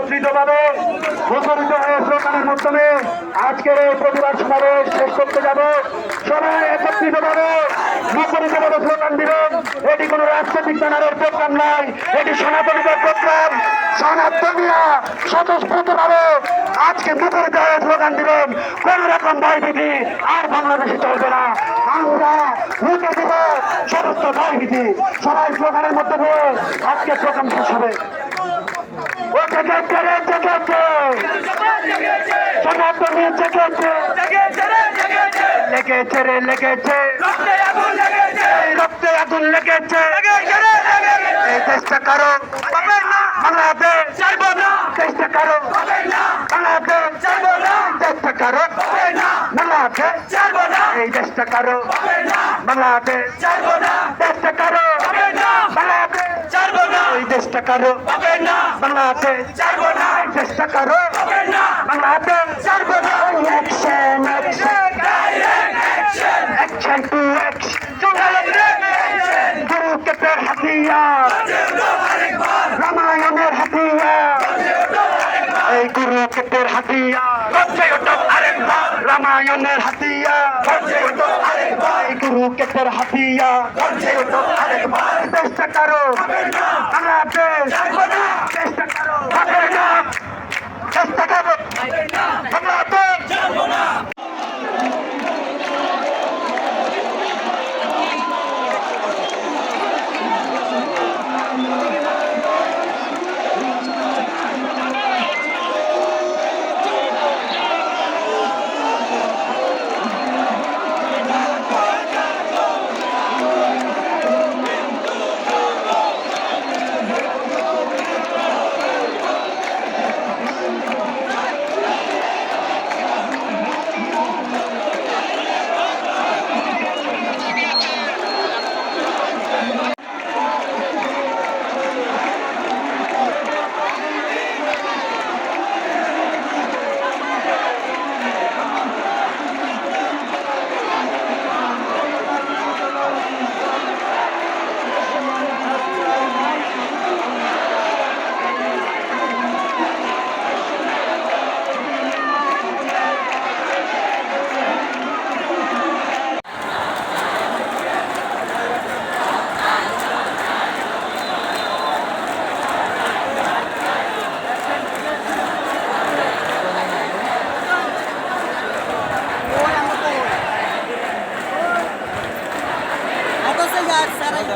একত্রিতভাবে মুখরিত হয়ে স্লোগানের মাধ্যমে আজকের এই প্রতিবাদ সমাবেশ শেষ করতে যাব। সবাই একত্রিতভাবে মুখরিতভাবে স্লোগান দিবেন। এটি কোনো রাজনৈতিক ব্যানারের প্রোগ্রাম নয়, এটি সনাতনীদের প্রোগ্রাম। সনাতনীরা স্বতঃস্ফূর্তভাবে আজকে মুখরিত হয়ে স্লোগান দিবেন। কোন রকম ভয়ভীতি আর বাংলাদেশে চলবে না। আমরা মুখে দিব সমস্ত ভয়ভীতি। সবাই স্লোগানের মধ্যে দিয়ে আজকে প্রোগ্রাম শেষ হবে। লেগেছে রে লেগেছে, রক্তে আগুন লেগেছে। এই চেষ্টা করো বাংলাদেশ, চেষ্টা করো বাংলাদেশ, চেষ্টা করো বাংলাদেশ, এই চেষ্টা করো বাংলাদেশ, চেষ্টা করো বাংলাদেশ, এই চেষ্টা করো বাংলাদেশ, চেষ্টা করো Bangladesh. Action action action to action, গুরু কেটের হাতিয়ার, রামায়ণের হাতিয়ার, এই গুরু কেটের হাতিয়ার, রামায়ণের হাতিয়ার, এই গুরু কেটের হাতিয়ার। চেষ্টা করো বাংলাদেশ, চেষ্টা করো চেষ্টা করো Bangladesh.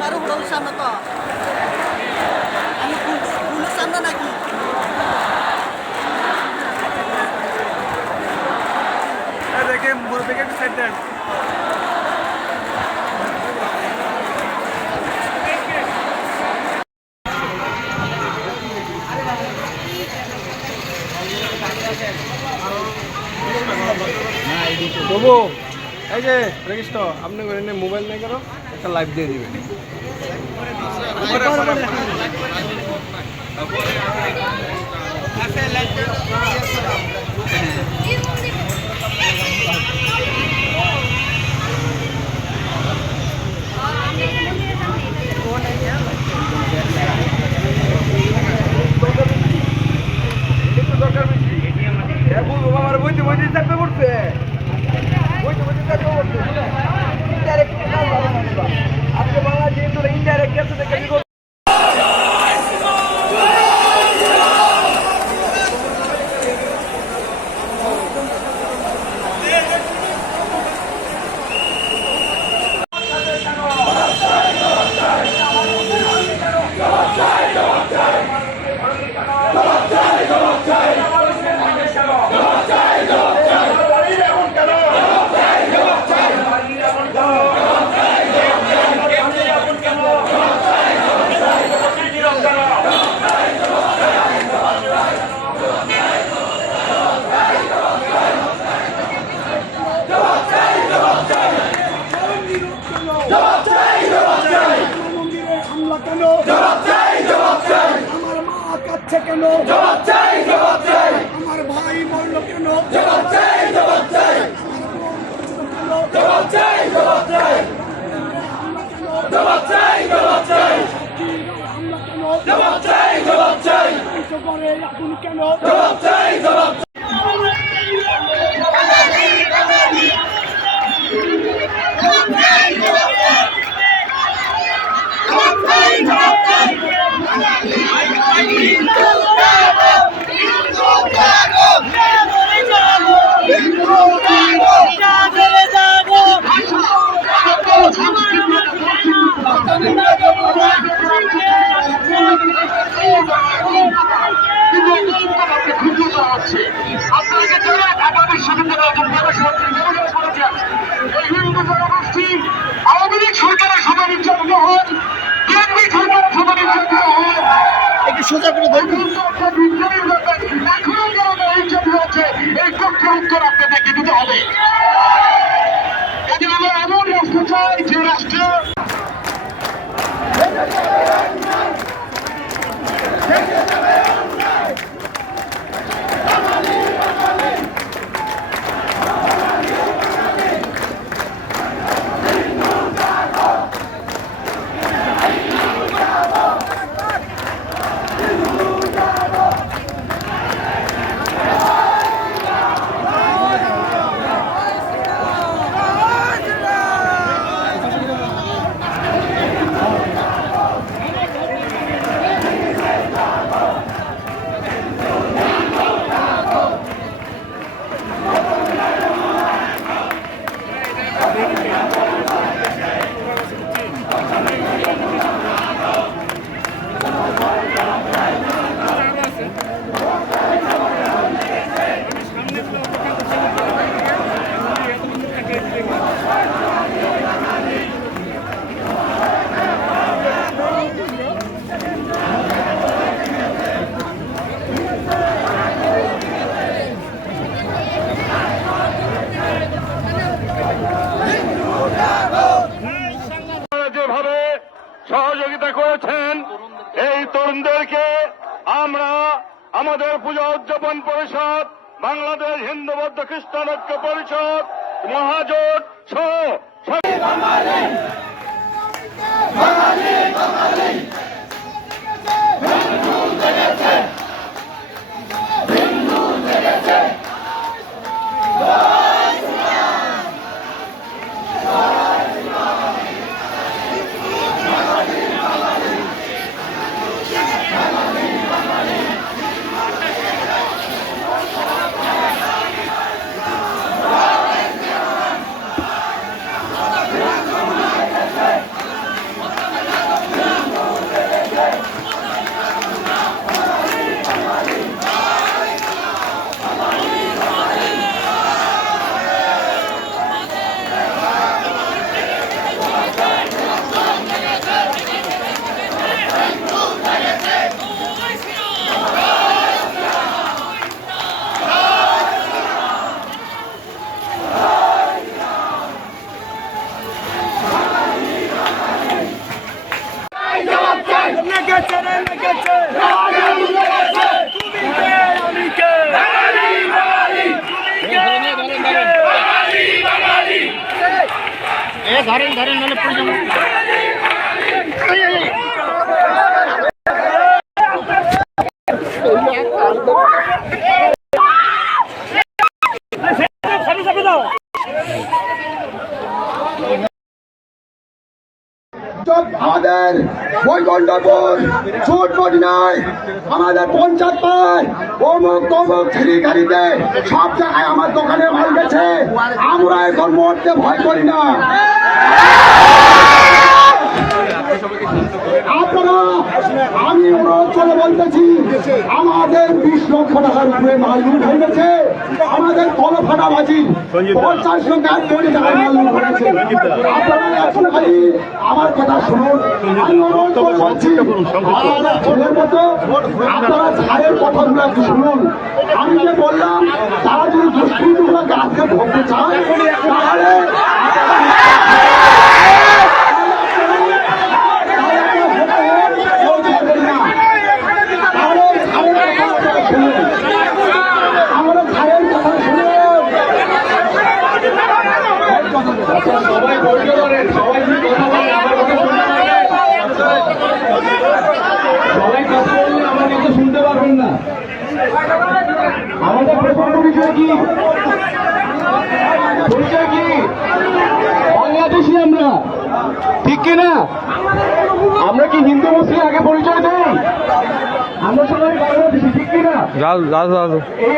baru lulus sama toh. Ini lulus sama lagi. देखिए मुर्गे के साइड दें বাবু এই যে রেজিস্টার আপনি করে মোবাইল নাই করো একটা লাইভ দিয়ে দিবেন আমার বইতে বইতে চাপে পড়ছে আজকে বাংলাদেশ ইনডাইরেক্ট আছে দেখে আমার মা কাচ্ছে কেন জবাব চাই আমার ভাই মরল কেন জবাব চাই জবাব চাই জবাব চাই জবাব চাই করে আগুন কেন আপনাকে যারা ঢাকা বিশ্ববিদ্যালয়ের প্রবেশপত্রে নিবেদন করেছেন এই হিন্দু জনগোষ্ঠী আওয়ামী লীগ সরকারের সময় নির্যাতিত হন, বিএনপি সরকারের সময় নির্যাতিত হন, এখনো যারা নির্যাতিত হচ্ছে এই প্রশ্নের উত্তর আপনাদেরকে দিতে হবে। যদি আমরা এমন রাষ্ট্র চাই যে রাষ্ট্র যেভাবে সহযোগিতা করেছেন এই তরুণদেরকে আমরা আমাদের পূজা উদযাপন পরিষদ, বাংলাদেশ হিন্দু বৌদ্ধ খ্রিস্টান ঐক্য পরিষদ, মহাজোট সহ ধরেন নাহলে পড়ে যাবো। আমাদের বৈকুণ্ঠপুর ছোট মদিনায় আমাদের পঞ্চায়েত পায় অমুক তমুক ছেলে গাড়িতে সব জায়গায় আমার দোকানে মাল গেছে। আমরা এখন মরতে ভয় করি না। আপনারা আমি অনুরোধ করে বলতেছি, আমাদের 20 লক্ষ টাকার উপরে মাল লুট হয়ে গেছে। আমাদের কলফাটাবাজি 50 লক্ষ 1 কোটি টাকার মাল লুট হয়েছে। আপনারা এখন খালি আমার কথা শুনুন। আমি অনুরোধ করে বলছি, আপনারা ছেলের মতো আপনারা ছায়ের কথাগুলো একটু শুনুন। আমি যে বললাম তারা যদি দুষ্কৃতগুলোকে আজকে ধরতে চায় তাহলে সবাই বলতে পারেন, সবাই সবাই কথা বললে আমার কথা শুনতে পারবেন না। ঠিক কিনা? আমরা কি হিন্দু মুসলিম আগে পরিচয় দেই? আমরা সবাই বাংলাদেশি, ঠিক কিনা? এই